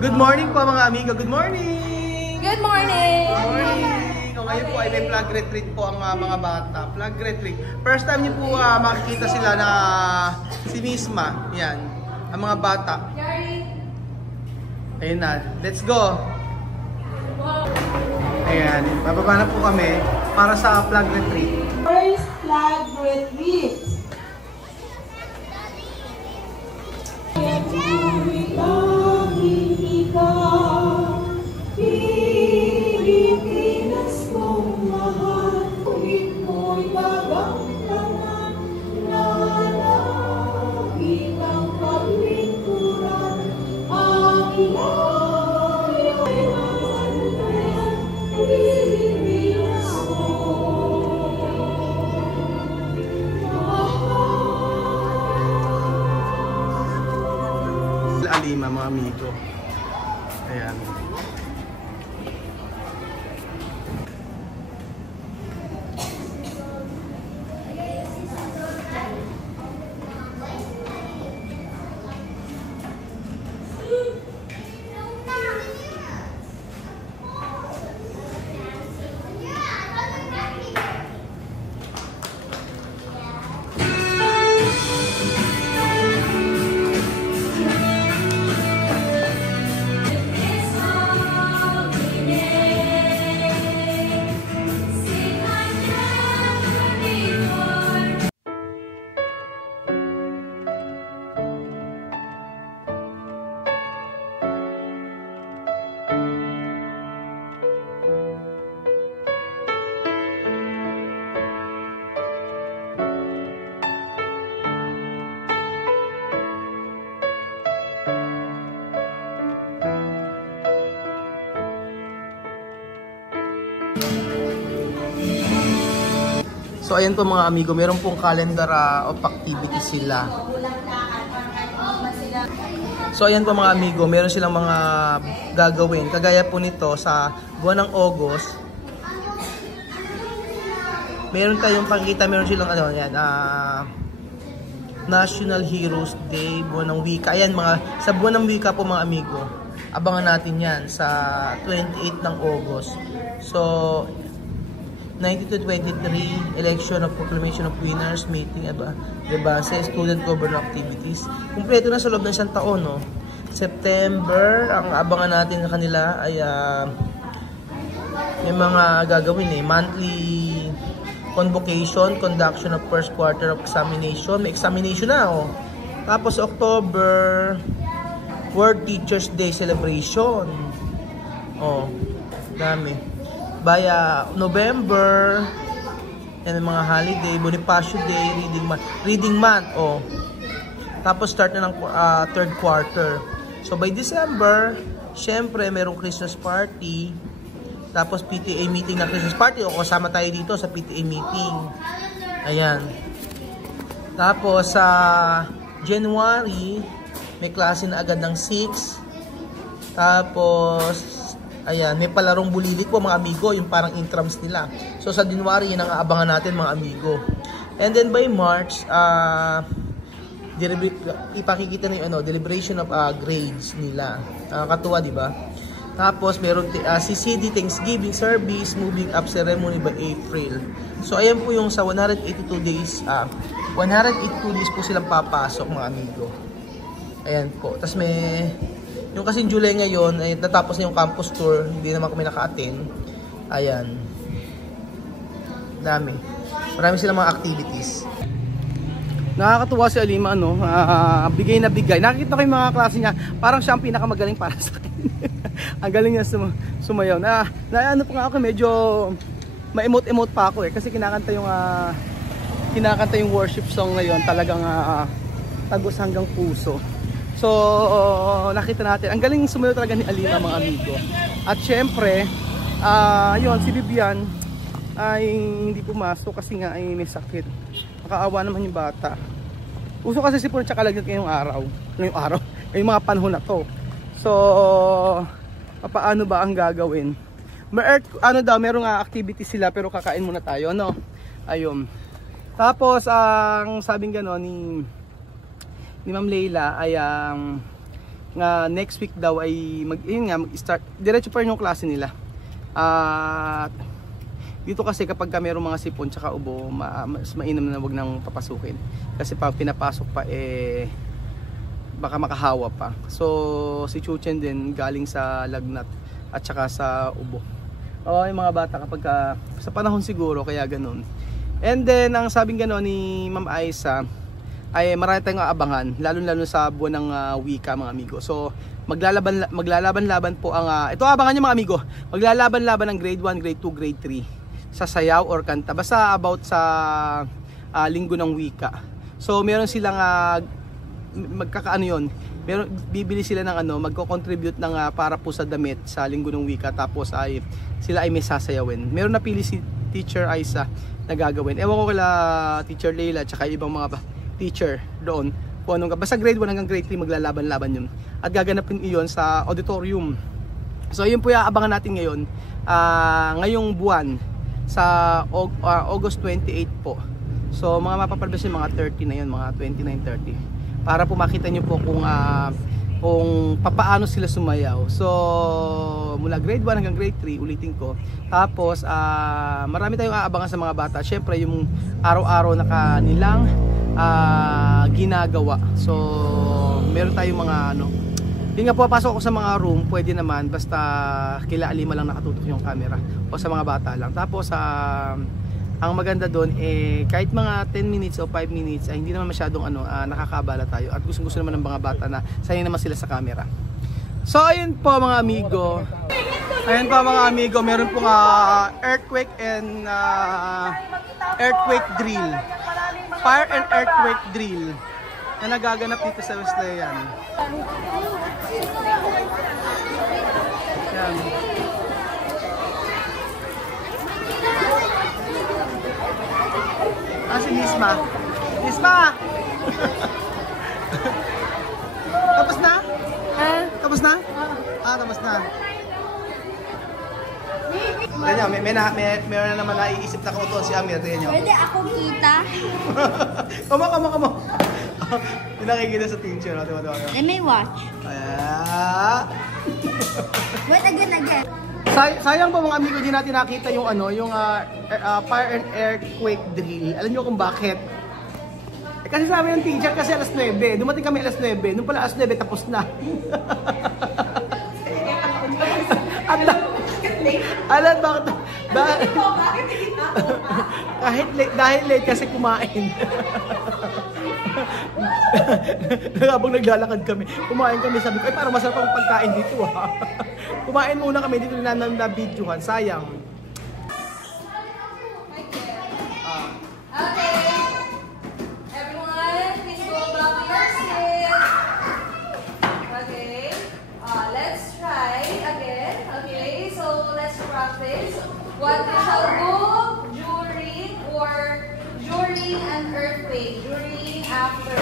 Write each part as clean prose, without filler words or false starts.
Good morning po mga amigo. Good morning! Good morning! Good morning! So, ngayon po ay may flag retreat po ang mga bata. Flag retreat. First time niyo po makikita sila na si Misma. Yan. Ang mga bata. Ayun na. Let's go! Ayan. Bababa na po kami para sa flag retreat. First flag retreat. Pilipinas kong mahal, ito'y bagantanan na lagi ng paglingkuran. Ang layo ay naman Pilipinas kong mahal. Alima mga amigo. Ayan. So ayan po mga amigo, meron pong calendar of activities sila. So ayan po mga amigo, meron silang mga gagawin. Kagaya po nito sa buwan ng August. Meron tayong pangkita, meron silang ano yan, National Heroes Day, buwan ng wika. Ayan mga, sa buwan ng wika po mga amigo, abangan natin yan sa 28 ng August. So 19-23, election of proclamation of winners, meeting, diba, sa student government activities. Kumpleto na sa loob ng isang taon, no? September, ang abangan natin sa kanila ay may mga gagawin monthly convocation, conduction of first quarter of examination. May examination na, oh. Tapos October, World Teachers Day celebration. Oh, dami. By November, and mga holiday, Bonifacio Day, reading month, oh. Tapos start na ng third quarter. So by December, syempre merong Christmas party. Tapos PTA meeting na Christmas party, o kasama tayo dito sa PTA meeting. Ayan. Tapos sa January, may klase na agad ng 6. Tapos ayan, may palarong bulilik po mga amigo, yung parang intrams nila. So sa January, yun ang aabangan natin mga amigo. And then by March, ipakikita na yung deliberation of grades nila. Katuwa, di ba? Tapos meron CCD Thanksgiving service, moving up ceremony by April. So ayan po yung sa 182 days, 182 days po silang papasok mga amigo. Ayan po. Tapos may yung kasi July ngayon ay natapos na yung campus tour, hindi naman kami naka-attend. Ayan. Dami. Marami silang mga activities. Nakakatuwa si Alima, bigay na bigay. Nakikita ko yung mga klase niya, parang siya ang pinakamagaling para sa akin. Ang galing niya sumayaw. Ano pa nga ako, medyo ma-emote-emote pa ako kasi kinakanta yung worship song ngayon, talagang tagos hanggang puso. So, nakita natin. Ang galing sumayaw talaga ni Alima mga amigo. At syempre, yun, si Vivian ay hindi pumasok kasi nga ay may sakit. Nakaawa naman yung bata. Uso kasi sipon tsaka lagyan ngayong araw. Ngayong mga panahon na to. So, paano ba ang gagawin? Merong activity sila pero kakain muna tayo, no? Ayun. Tapos, ang sabing gano'n ni Ma'am Leila ay next week daw ay mag-start. Diretso pa rin yung klase nila. At dito kasi kapag mayroong mga sipon tsaka ubo, mas mainam na wag nang papasukin. Kasi pag pinapasok pa baka makahawa pa. So si Chuchen din galing sa lagnat at saka sa ubo. Yung mga bata kapag sa panahon siguro kaya ganun. And then ang sabing gano'n ni Ma'am Aisa ay marami tayong aabangan, lalo sa buwan ng wika mga amigo. So maglalaban-laban po ang ito abangan niyo mga amigo. Maglalaban-laban ng grade 1, grade 2, grade 3 sa sayaw or kanta. Basta about sa linggo ng wika. So meron silang magkakaano yon. Meron bibili sila ng magko-contribute ng para po sa damit sa linggo ng wika, tapos sila ay may sasayawin. Meron napili si Teacher Aisa na gagawin. Ewan ko kala Teacher Leila tsaka ibang mga teacher doon. Basta grade 1 hanggang grade 3 maglalaban-laban yun. At gaganapin iyon sa auditorium. So yun po yung abangan natin ngayon. Ngayong buwan sa August 28 po. So mga mapapalabas yung mga 30 na yun, mga 29-30. Para po makita nyo po kung papaano sila sumayaw. So mula grade 1 hanggang grade 3, ulitin ko. Tapos marami tayong aabangan sa mga bata. Syempre yung araw-araw na kanilang ginagawa. So meron tayong mga hindi nga po pasok ako sa mga room, pwede naman basta kila Alima lang nakatutok yung camera o sa mga bata lang. Tapos ang maganda doon kahit mga 10 minutes o 5 minutes hindi naman masyadong nakakabala tayo at gusto naman ng mga bata na sanay naman sila sa camera. So ayun po mga amigo. Ayun po mga amigo, meron pong earthquake and earthquake drill. Fire and earthquake drill na nagaganap dito sa Wesleyan. Yan. Si Nisma. Nisma! Tapos na? Tapos na? Tapos na. Ganyan, meron na naman naiisip na kautuan si Amir. Tingnan nyo. Pwede ako kita? Come on. Pinakikita sa teacher. Let me watch. Wait, again. Sayang po mga amigo, di natin nakita yung yung fire and earthquake drill. Alam nyo kung bakit? Kasi sabi ng teacher kasi alas 9. Dumating kami alas 9. Nung pala alas 9 tapos na. Alam bakit? Dahil late kasi kumain. Habang naglalakad kami, kumain kami, sabi ko, parang masarap ang pagkain dito Kumain muna kami dito na videohan, sayang. What we shall do during an earthquake, during, after.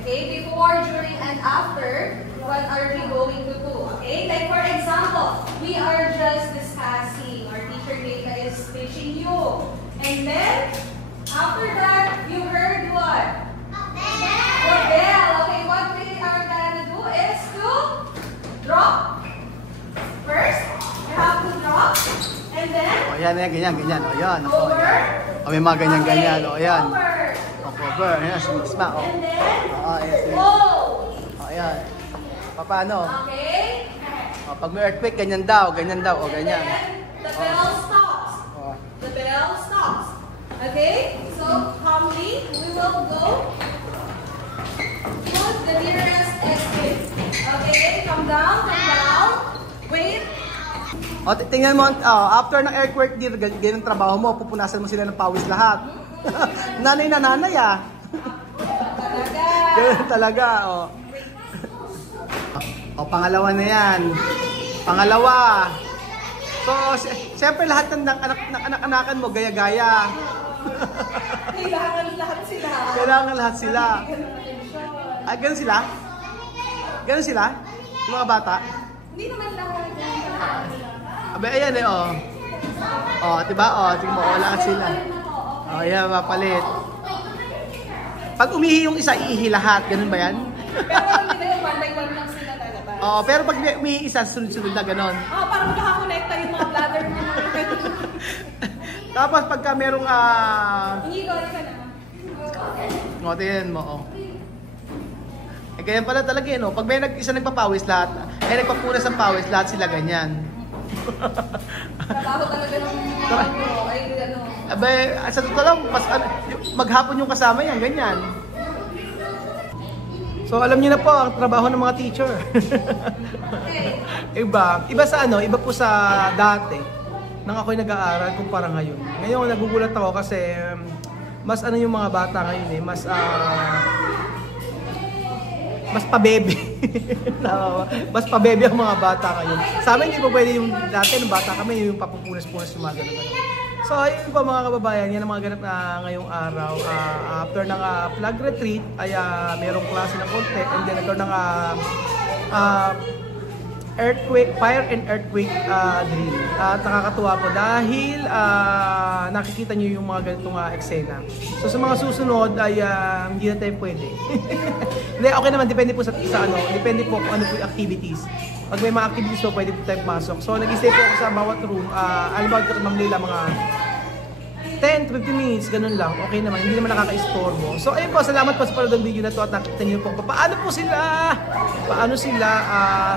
Okay, before, during, and after, what are we going to do? Okay, like for example, we are just discussing, our teacher Keita is teaching you. And then, after that, you heard what? The bell. Okay, what we are gonna do is to drop. First, we have to drop. And then, Ganyan. Yan. Over. May mga ganyan. Yan. Over. Cover. Ayan, sumisma. And then, Yes. hold. Ayan. Paano? Okay. Pag may earthquake, ganyan daw. And Ganyan. then, the bell stops. The bell stops. Okay? So, calmly, we will go to the nearest exit. Okay? Come down. Wait. Tingnan mo, after ng earthquake dito, ganyan trabaho mo, pupunasan mo sila ng pawis lahat. Nanay na nanay Ganyan talaga, pangalawa na yan. Pangalawa. So, siyempre lahat ng anak-anakan mo, gaya-gaya. Kailangan lahat sila. Ganun sila? Ganun sila? Yung mga bata? Hindi naman lahat. Ayan diba? Tingnan mo, lahat sila. Ayan, mapalit. Pag umihi yung isa, iihi lahat. Ganun ba yan? Pero hindi na yung one by one lang sila. Oo, pero pag may isa sunod-sunod na ganon. Oh, para magkakakonekta yung mga bladder mo. Tapos pagka merong Hindi ko ka na. O, tingnan mo, oh. Eh, ganyan pala talaga yun, oh. Pag may isa nagpapawis lahat, nagpapunas ng pawis, lahat sila ganyan. Trabaho talaga ng mga ay ano. Abay, sa totoo lang, maghapon yung kasama yan, ganyan. So, alam niyo na po ang trabaho ng mga teacher. Iba sa ano, iba po sa dati nang ako'y nag-aaral kumpara ngayon. Ngayon, nagugulat ako kasi mas ano yung mga bata ngayon eh, mas pabebe. Mas pabebe ang mga bata ngayon. Sa amin, hindi po pwede yung dati, nung bata kami, yung papupunas-punas yung mga ganun. So, ayun po mga kababayan, yan ang mga ganap na ngayong araw. After ng flag retreat, ay merong klase ng konti, and then nagkaroon ng earthquake, fire and earthquake drill. At nakakatuwa po dahil nakikita nyo yung mga ganitong eksena. So sa mga susunod ay hindi na tayo pwede. Hindi, okay naman, depende po sa ano, depende po kung ano po yung activities. Pag may mga activities po, pwede po tayo pasok. So nag-stay po ako sa bawat room. Alam ba ito Ma'am Leila, mga 10 to 15 minutes, ganun lang. Okay naman, hindi naman nakaka-istorbo. So ayun po, salamat po sa panood ng video na to at nakita niyo po paano sila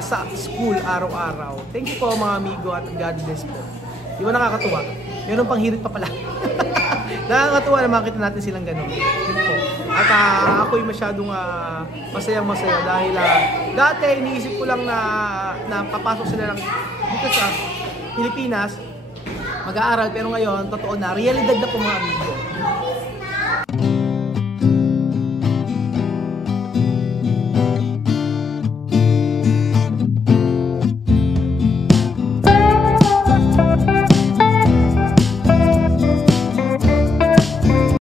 sa school araw-araw. Thank you po mga amigo at God bless po. Di ba nakakatuwa? Meron pang hirit pa pala. Nakakatuwa na makita natin silang ganun. Yun po. At ako'y masyadong masayang-masaya dahil dati iniisip ko lang na papasok sila lang dito sa Pilipinas mag-aaral, pero ngayon, totoo na, realidad na po mga amigo.